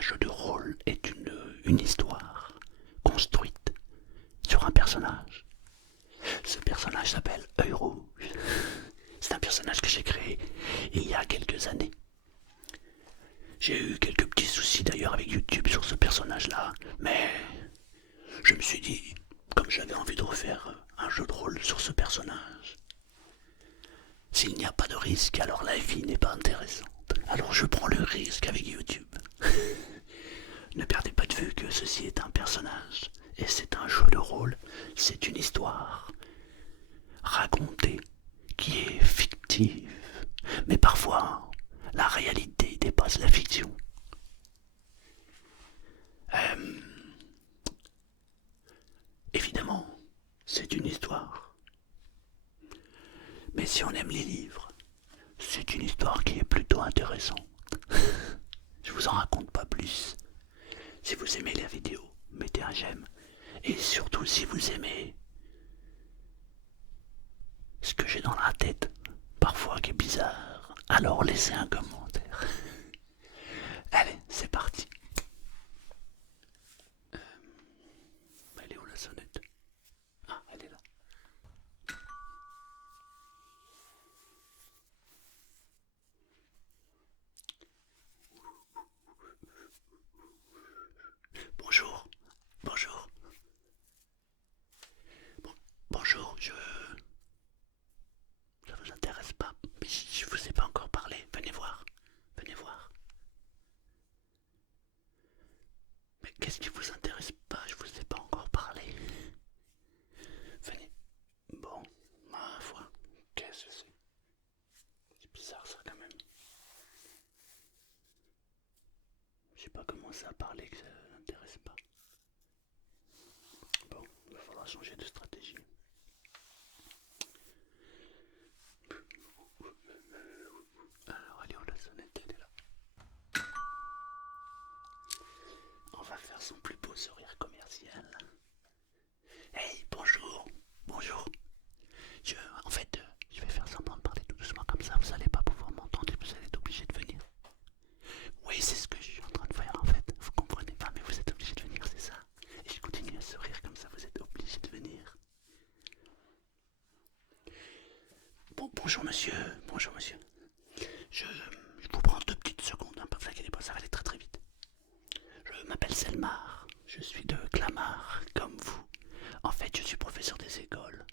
Un jeu de rôle est une histoire construite sur un personnage. Ce personnage s'appelle Œil Rouge. C'est un personnage que j'ai créé il y a quelques années. J'ai eu quelques petits soucis d'ailleurs avec YouTube sur ce personnage-là, mais je me suis dit, comme j'avais envie de refaire un jeu de rôle sur ce personnage, s'il n'y a pas de risque, alors la vie n'est pas intéressante. Alors je prends le risque avec YouTube. Ne perdez pas de vue que ceci est un personnage, et c'est un jeu de rôle, c'est une histoire racontée qui est fictive, mais parfois la réalité dépasse la fiction. Euh, Évidemment, c'est une histoire, mais si on aime les livres, c'est une histoire qui est plutôt intéressante. Je vous en raconte pas plus. Si vous aimez la vidéo, mettez un j'aime. Et surtout si vous aimez ce que j'ai dans la tête, parfois qui est bizarre, alors laissez un commentaire. Allez, c'est parti. Elle est où la sonnette? Ah, elle est là. Bonjour, bonjour, bon, bonjour, ça vous intéresse pas? Mais je vous ai pas encore parlé, venez voir, venez voir. Mais qu'est-ce qui vous intéresse pas? Je vous ai pas encore parlé. Venez. Bon, ma foi, qu'est-ce que c'est? C'est bizarre ça quand même. Je sais pas comment ça a parlé que ça n'intéresse pas. Bon, il va falloir changer de stratégie. Alors, elle est où la sonnette? Elle est là. On va faire son plus beau sourire commercial. Hey, bonjour, bonjour. Je, en fait, je vais faire semblant de parler tout doucement comme ça. Vous allez pas pouvoir m'entendre et vous allez être obligé de venir. Oui, c'est ce que je suis en train de faire en fait. Vous comprenez pas, mais vous êtes obligé de venir, c'est ça. Et je continue à sourire comme ça. Vous êtes obligé de venir. Bon, bonjour monsieur, bonjour monsieur. Je vous prends 2 petites secondes, hein, pas vous inquiétez pas, ça va aller très très vite. Je m'appelle Selmar, je suis de Clamart, comme vous. En fait, je suis professeur des écoles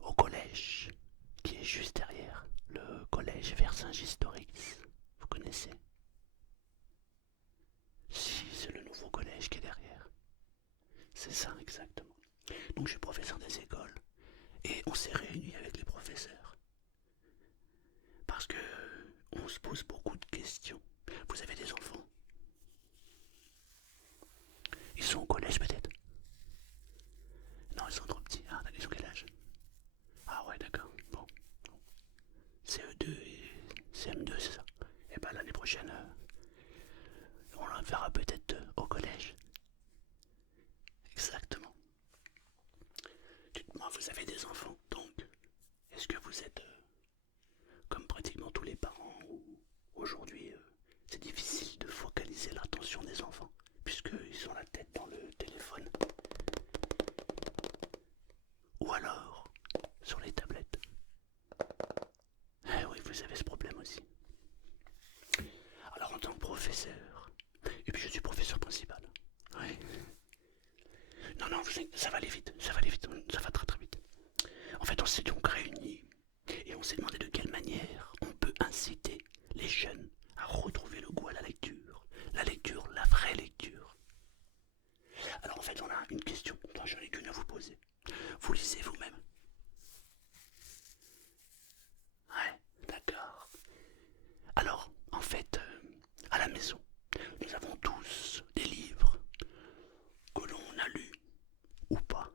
au collège, qui est juste derrière, le collège Vercingétorix. Vous connaissez? Si, c'est le nouveau collège qui est derrière. C'est ça, exactement. Donc, je suis professeur des écoles, et on s'est réunis avec les professeurs, parce que on se pose beaucoup de questions. Vous avez des enfants? Ils sont au collège peut-être? Non, ils sont trop petits. Ah, ils ont quel âge? Ah ouais, d'accord. Bon. CE2 et CM2, c'est ça. Et ben l'année prochaine, on le verra peut-être au collège. Exactement. Dites-moi, vous avez des enfants, donc est-ce que vous êtes comme pratiquement tous les parents où aujourd'hui c'est difficile de focaliser l'attention des enfants puisqu'ils ont la tête dans le téléphone ou alors sur les tablettes? Eh oui, vous avez ce problème aussi. Alors en tant que professeur, et puis je suis professeur principal. Ouais. Non, non, ça va aller vite, ça va aller vite, ça va très très vite. En fait, on s'est donc réunis et on s'est demandé de quelle manière on peut inciter les jeunes à retrouver le goût à la lecture, la vraie lecture. Alors en fait, on a une question, enfin, j'en ai qu'une à vous poser. Vous lisez vous-même? Ouais, d'accord. Alors, en fait, à la maison, nous avons tous des livres que l'on a lus ou pas.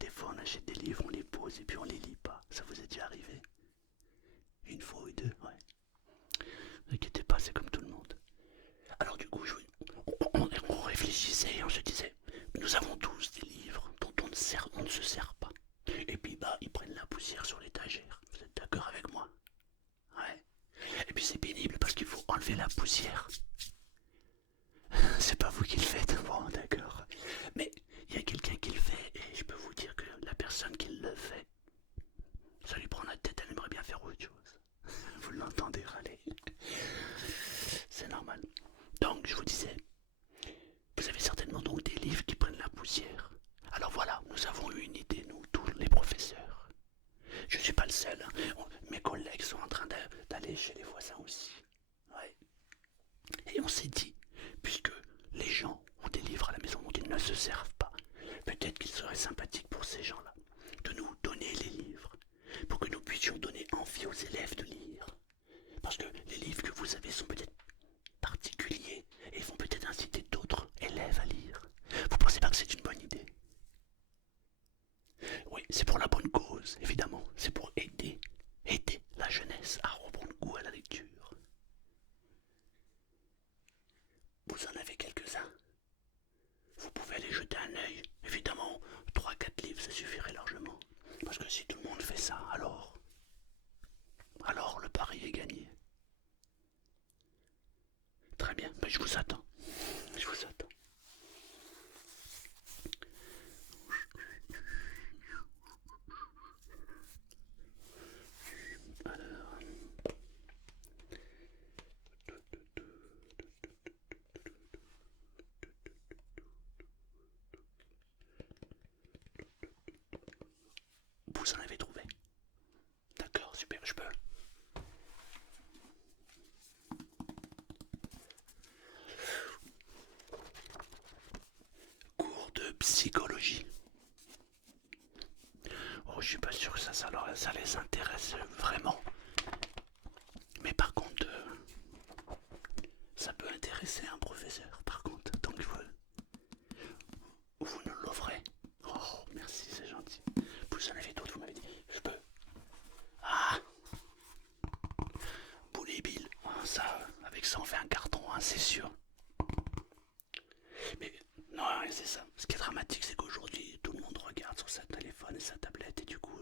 Des fois, on achète des livres, on les pose et puis on les lit pas. Ça vous est déjà arrivé? Une fois ou deux, ouais. Ne inquiétez pas, c'est comme tout le monde. Alors du coup, on réfléchissait et on se disait, nous avons tous des livres dont on ne se sert pas. Et puis bah, ils prennent la poussière sur l'étagère. Vous êtes d'accord avec moi? Ouais. Et puis c'est pénible parce qu'il faut enlever la poussière. c'est pas vous qui le faites, bon d'accord. Mais il y a quelqu'un qui le fait et je peux vous dire que la personne qui le fait, ça lui prend la tête, elle aimerait bien faire autre chose. Vous l'entendez râler. C'est normal. Donc je vous disais, vous avez certainement donc des livres qui prennent la poussière. Alors voilà, nous avons eu une idée, nous, tous les professeurs. Je ne suis pas le seul, hein. Mes collègues sont en train d'aller chez les voisins aussi. Ouais. Et on s'est dit, puisque les gens ont des livres à la maison dont ils ne se servent pas, peut-être qu'il serait sympathique pour ces gens-là de nous donner les livres, pour que nous puissions donner envie aux élèves de lire. Parce que les livres que vous avez sont peut-être particuliers et vont peut-être inciter d'autres élèves à lire. Vous pensez pas que c'est une bonne idée? Oui, c'est pour la bonne cause, évidemment. C'est pour aider la jeunesse à reprendre goût à la lecture. Vous en avez quelques-uns? Vous pouvez aller jeter un œil. Évidemment, 3-4 livres, ça suffirait largement. Parce que si tout le monde fait ça, alors le pari est gagné. Très bien, ben je vous attends. Je vous attends. Alors, vous en avez trouvé? D'accord, super, je peux. Cours de psychologie. Oh, je suis pas sûr que ça les intéresse vraiment. Mais par contre, ça peut intéresser un professeur, par contre. Donc vous nous l'offrez. Oh, merci, c'est gentil. Vous en avez d'autres, vous m'avez dit. Je peux. Ah, Bully Bill. Ça, avec ça, on fait un carton, hein, c'est sûr. Mais non, c'est ça. Ce qui est dramatique, c'est qu'aujourd'hui, tout le monde regarde sur sa téléphone et sa tablette, et du coup,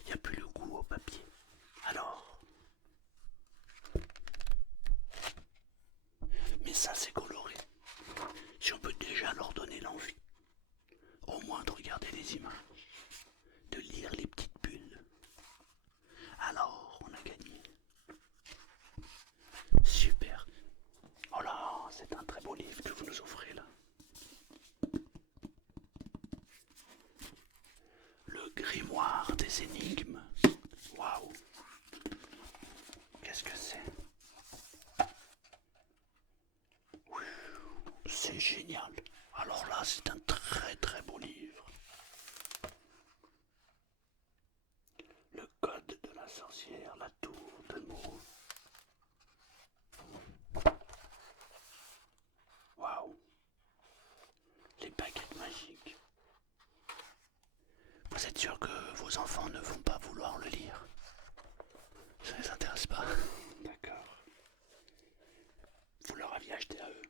il n'y a plus le goût au papier. Alors, mais ça, c'est coloré. Si on peut déjà leur donner l'envie, au moins de regarder les images, de lire les petites bulles, alors on a gagné. Super. Oh là, c'est un très beau livre que vous nous offrez là. Le grimoire des énigmes. Waouh. Qu'est-ce que c'est? C'est génial. Alors là, c'est un très très beau livre. Le code de la sorcière, la tour de Mauve. Waouh. Les baguettes magiques. Vous êtes sûr que vos enfants ne vont pas vouloir le lire? Ça les intéresse pas? D'accord. Vous leur aviez acheté à eux?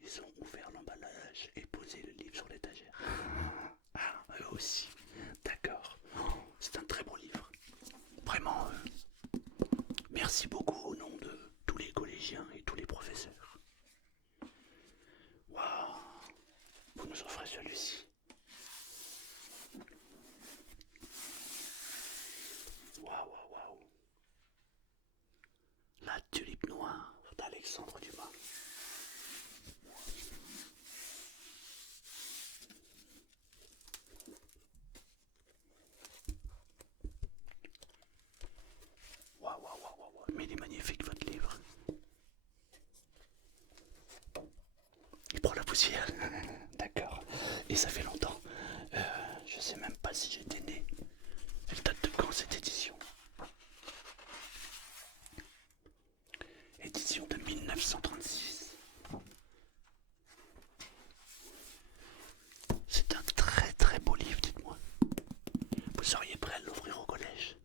Ils ont ouvert l'emballage et posé le livre sur l'étagère. Ah, eux aussi. D'accord. C'est un très bon livre. Vraiment, merci beaucoup au nom de tous les collégiens et tous les professeurs. Waouh. Vous nous offrez celui-ci. Waouh, waouh, waouh. La tulipe noire d'Alexandre Dumas. Waouh, waouh, waouh, waouh. Mais il est magnifique votre livre. Il prend la poussière. D'accord. Et ça fait longtemps. Je sais même pas si j'étais né. Elle date de quand cette édition? Édition de 1936. C'est un très très beau livre, dites-moi. Vous seriez prêt à l'offrir au collège?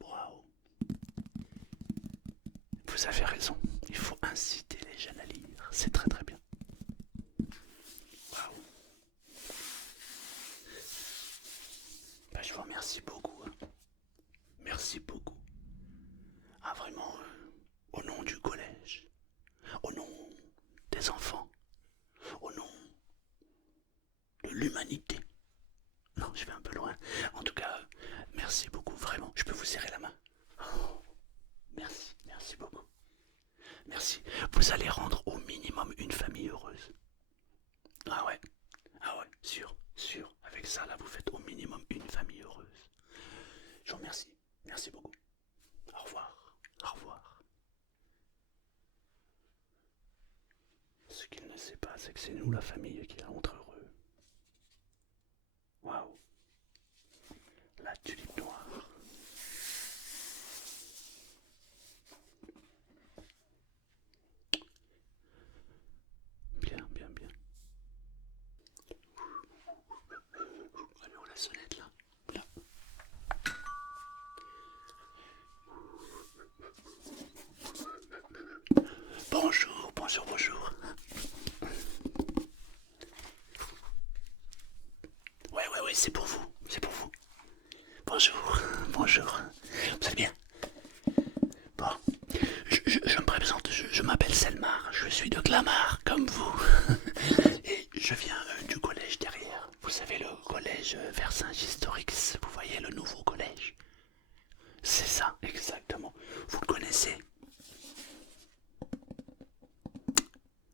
Waouh. Vous avez raison. Il faut inciter les jeunes à lire. C'est très très bien. Waouh. Ben, je vous remercie beaucoup. Hein. Merci beaucoup. Ah vraiment, au nom du collège. Merci. Vous allez rendre au minimum une famille heureuse. Ah ouais, ah ouais, sûr, sûr. Avec ça, là, vous faites au minimum une famille heureuse. Je vous remercie. Merci beaucoup. Au revoir. Au revoir. Ce qu'il ne sait pas, c'est que c'est nous, la famille, qui la rentre heureux. Waouh. La tulipe noire. Bien, bien, bien. Alors la sonnette là. Là. Bonjour, bonjour, bonjour. Ouais, ouais, ouais, c'est pour vous, c'est pour vous. Bonjour, bonjour. Vous allez bien? Bon, je me présente, je m'appelle Selmar, je suis de Clamart, comme vous. Et je viens du collège derrière. Vous savez, le collège Versailles-Historix, vous voyez le nouveau collège? C'est ça, exactement. Vous le connaissez?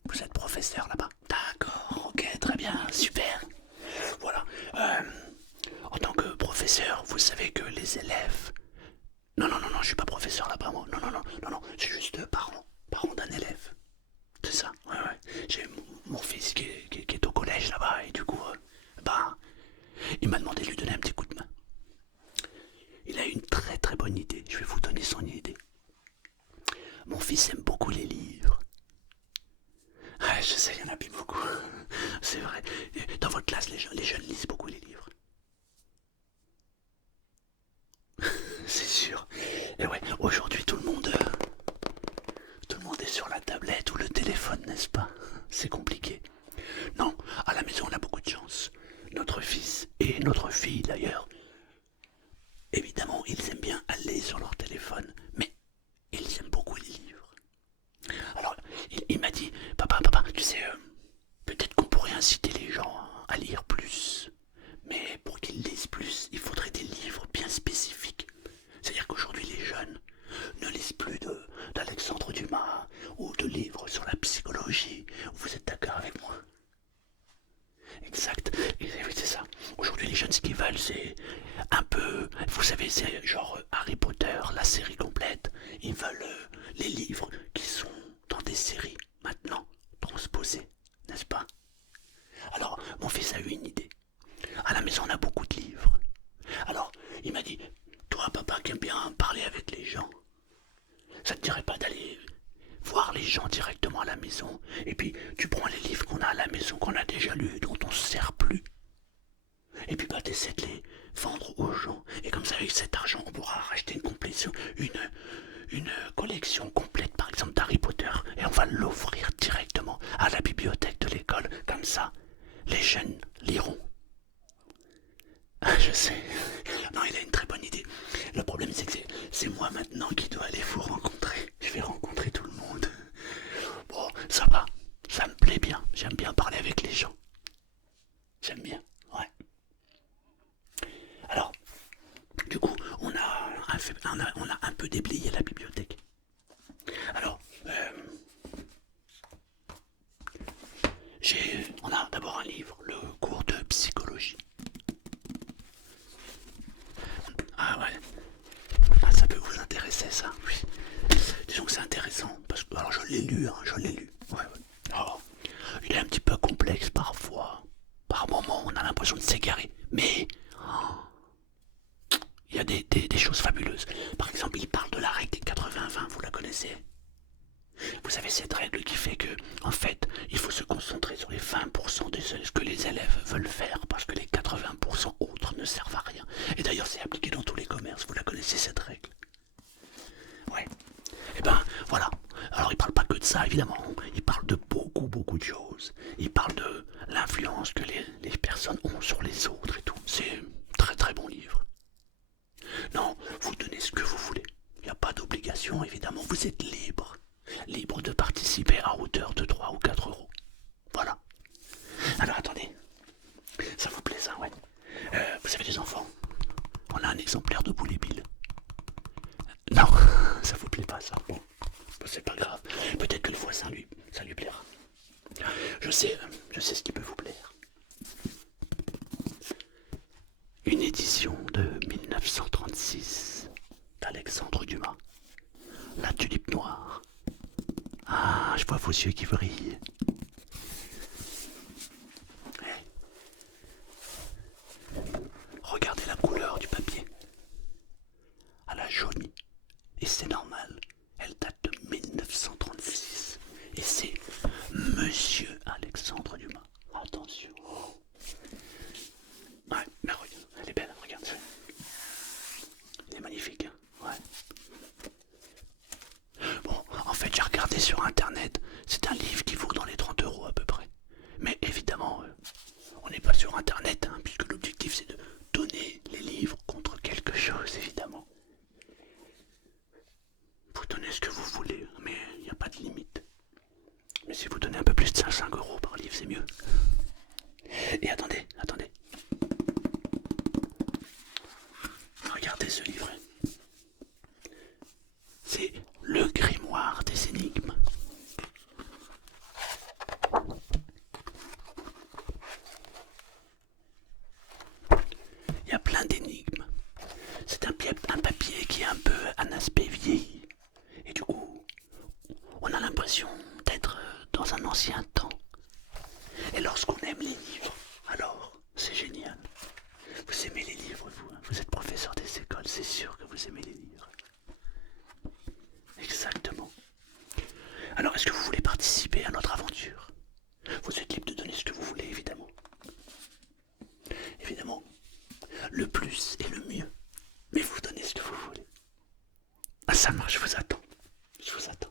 Vous êtes professeur là-bas? D'accord, ok, très bien, super. Voilà. En tant que professeur, vous savez que les élèves... Non, non, non, non, je suis pas professeur là-bas, moi. Non, non, non, non, non, je suis juste parent d'un élève. C'est ça, ouais, ouais. J'ai mon fils qui est au collège là-bas et du coup, bah, il m'a demandé de lui donner un petit coup de main. Il a une très très bonne idée, je vais vous donner son idée. Mon fils aime beaucoup les livres. Ah, je sais, il y en a plus beaucoup. C'est vrai. Dans votre classe, les jeunes lisent beaucoup les livres. C'est sûr. Et ouais, aujourd'hui tout le monde est sur la tablette ou le téléphone, n'est-ce pas? C'est compliqué. Non, à la maison on a beaucoup de chance. Notre fils et notre fille d'ailleurs, évidemment ils aiment bien aller sur leur téléphone, mais ils aiment beaucoup les livres. Alors il m'a dit, papa, tu sais, peut-être qu'on pourrait inciter les gens à lire plus. Mais pour qu'ils lisent plus, il faudrait des livres bien spécifiques. C'est-à-dire qu'aujourd'hui, les jeunes ne lisent plus d'Alexandre Dumas ou de livres sur la psychologie. Vous êtes d'accord avec moi? Exact. Et oui, c'est ça. Aujourd'hui, les jeunes, ce qu'ils veulent, c'est un peu... Vous savez, c'est genre Harry Potter, la série complète. Ils veulent les livres qui sont dans des séries maintenant transposées, n'est-ce pas? Alors, mon fils a eu une idée. À la maison, on a beaucoup de livres. Alors, il m'a dit, toi, papa, qui aime bien parler avec les gens, ça te dirait pas d'aller voir les gens directement à la maison, et puis tu prends les livres qu'on a à la maison, qu'on a déjà lus, dont on se sert plus, et puis bah t'essaies de les vendre aux gens, et comme ça avec cet argent on pourra racheter une collection complète par exemple d'Harry Potter, et on va l'offrir directement à la bibliothèque de l'école, comme ça les jeunes liront. Ah, je sais. Non, il a une très bonne idée. Le problème, c'est que c'est moi maintenant qui dois aller vous rencontrer. Je vais rencontrer tout le monde. Bon, ça va. Ça me plaît bien. J'aime bien parler avec les gens. J'aime bien. Ouais. Alors, du coup, on a un peu déblayé la bibliothèque. Alors, on a d'abord un livre, le cours de psychologie. Ah ouais. Ah, ça peut vous intéresser, ça, oui. Disons que c'est intéressant, parce que alors je l'ai lu, hein, je l'ai lu. Ouais, ouais. Alors, il est un petit peu complexe parfois. Par moments, on a l'impression de s'égarer. Mais il y a des choses fabuleuses. Par exemple, il parle de la règle des 80-20, vous la connaissez? Vous savez cette règle qui fait que, en fait, il faut se concentrer sur les 20% de ce que les élèves veulent faire, parce que les 80% autres ne servent à rien. Et d'ailleurs, c'est appliqué dans tous les commerces. Vous la connaissez cette règle? Ouais. Et ben voilà. Alors il parle pas que de ça évidemment, il parle de beaucoup de choses. Il parle de l'influence que les personnes ont sur les autres et tout. C'est un très très bon livre. Non, vous donnez ce que vous voulez. Il n'y a pas d'obligation évidemment, vous êtes libre. Libre de participer à hauteur de 3 ou 4 euros. Voilà. Alors attendez, ça vous plaît ça, ouais. Vous avez des enfants? On a un exemplaire de Boulet Bill. Non, ça vous plaît pas ça. Bon, c'est pas grave. fois ça lui plaira. Je sais ce qui peut vous plaire. Une édition de 1936 d'Alexandre Dumas. La tulipe noire. Ah, je vois vos yeux qui brillent. Regardez la couleur du papier. Elle a jauni. Et c'est normal. Elle date de 1936. Et c'est Monsieur Alexandre Dumas. Attention. Ouais, mais regarde, elle est belle, regarde. Elle est magnifique. Hein, ouais. Bon, en fait, j'ai regardé sur internet. C'est un livre qui vaut dans les 30 € à peu près. Mais évidemment, on n'est pas sur internet, hein, puisque l'objectif c'est de donner les livres contre quelque chose, évidemment. Vous donnez ce que vous voulez, mais il n'y a pas de limite. Mais si vous donnez un peu plus de 5 € par livre, c'est mieux. Et attendez. Regardez ce livret. C'est Le Grimoire des énigmes. Il y a plein d'énigmes. C'est un papier qui est un peu un aspect vieilli. Et du coup, on a l'impression d'être dans un ancien temps. Et lorsqu'on aime les livres, alors c'est génial. Vous aimez les livres, vous, hein? Vous êtes professeur des écoles, c'est sûr que vous aimez les livres. Exactement. Alors, est-ce que vous voulez participer à notre aventure? Vous êtes libre de donner ce que vous voulez, évidemment. Évidemment, le plus et le mieux. Mais vous donnez ce que vous voulez. Ah, ça marche, je vous attends. Je vous attends.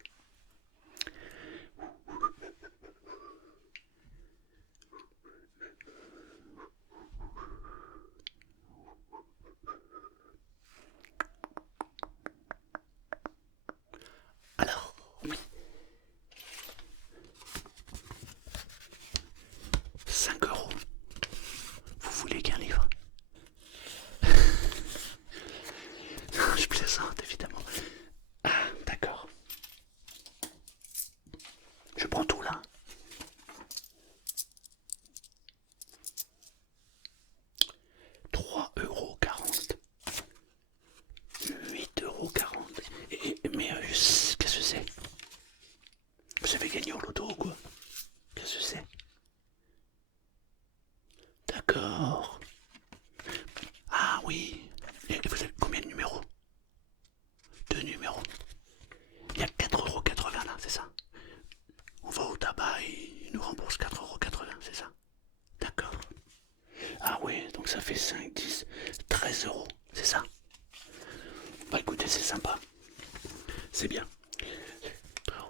Alors, oui. 5 €. Vous voulez qu'un livre? Non, je plaisante, évidemment. Ah, d'accord. Je prends tout là. 3,40 €. 8,40 €. Mais qu'est-ce que c'est? Vous avez gagné au loto ou quoi? Qu'est-ce que c'est? D'accord. Ah oui. Et vous avez combien de numéros? 2 numéros. Il y a 4,80 € là, c'est ça? On va au tabac et il nous rembourse 4,80 €, c'est ça? D'accord. Ah oui, donc ça fait 5, 10, 13 €, c'est ça? Bah écoutez, c'est sympa. C'est bien.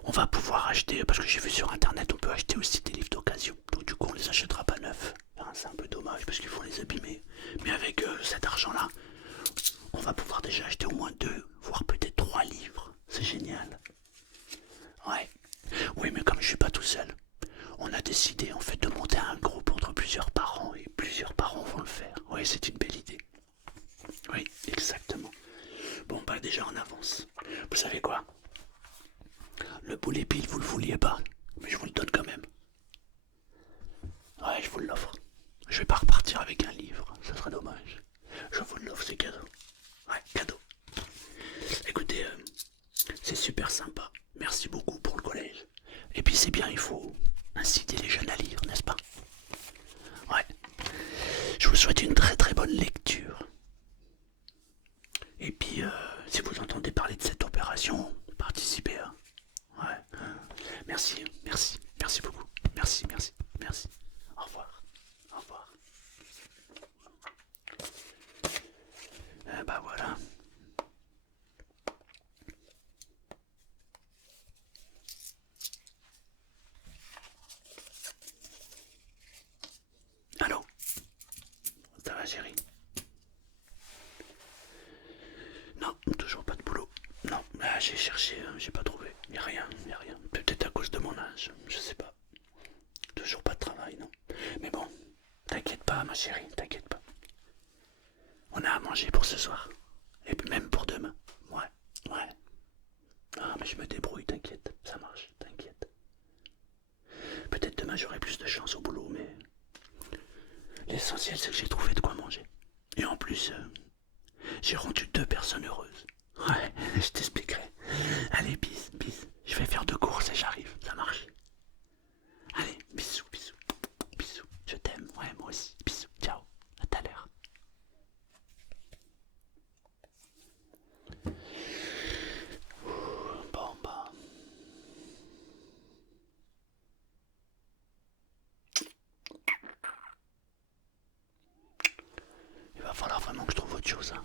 On va pouvoir acheter, parce que j'ai vu sur internet, on peut acheter aussi des livres d'occasion. Donc du coup, on les achètera pas neufs. Enfin, c'est un peu dommage parce qu'il faut les abîmer. Mais avec cet argent-là, on va pouvoir déjà acheter au moins 2, voire peut-être 3 livres. C'est génial. Ouais. Oui, mais comme je suis pas tout seul, on a décidé en fait de monter un groupe entre plusieurs parents et plusieurs parents vont le faire. Oui, c'est une belle idée. Oui, exactement. Bon, bah déjà on avance. Vous savez quoi? Le boulet pile, vous le vouliez pas, mais je vous le donne quand même. Ouais, je vous l'offre. Je vais pas repartir avec un livre, ça serait dommage. Je vous l'offre, c'est cadeau. Ouais, cadeau. Écoutez, c'est super sympa. Merci beaucoup pour le collège. Et puis c'est bien, il faut inciter les jeunes à lire, n'est-ce pas? Ouais. Je vous souhaite une très très bonne lecture. Et puis, si vous entendez parler de cette opération, participez. Hein. Ouais. Merci, merci beaucoup. Merci. Au revoir. Au revoir. Bah voilà. Allô? Ça va, chérie? Non, toujours pas de boulot. Non, j'ai cherché, j'ai pas trouvé. Y a rien. Peut-être à cause de mon âge, je sais pas. Toujours pas de travail, non. Mais bon, t'inquiète pas, ma chérie, t'inquiète pas. On a à manger pour ce soir. Et puis même pour demain. Ouais. Ah, mais je me débrouille, t'inquiète. Ça marche, t'inquiète. j'aurai plus de chance au boulot, mais l'essentiel c'est que j'ai trouvé de quoi manger. Et en plus, j'ai rendu 2 personnes heureuses. Ouais, je t'expliquerai. Allez, bis, bis. Je vais faire 2 courses et j'arrive, ça marche. Allez, bisous, bisous, bisous. Je t'aime, ouais, moi aussi. Bisous, ciao, à tout à l'heure. Bon, bah. Il va falloir vraiment que je trouve autre chose, hein.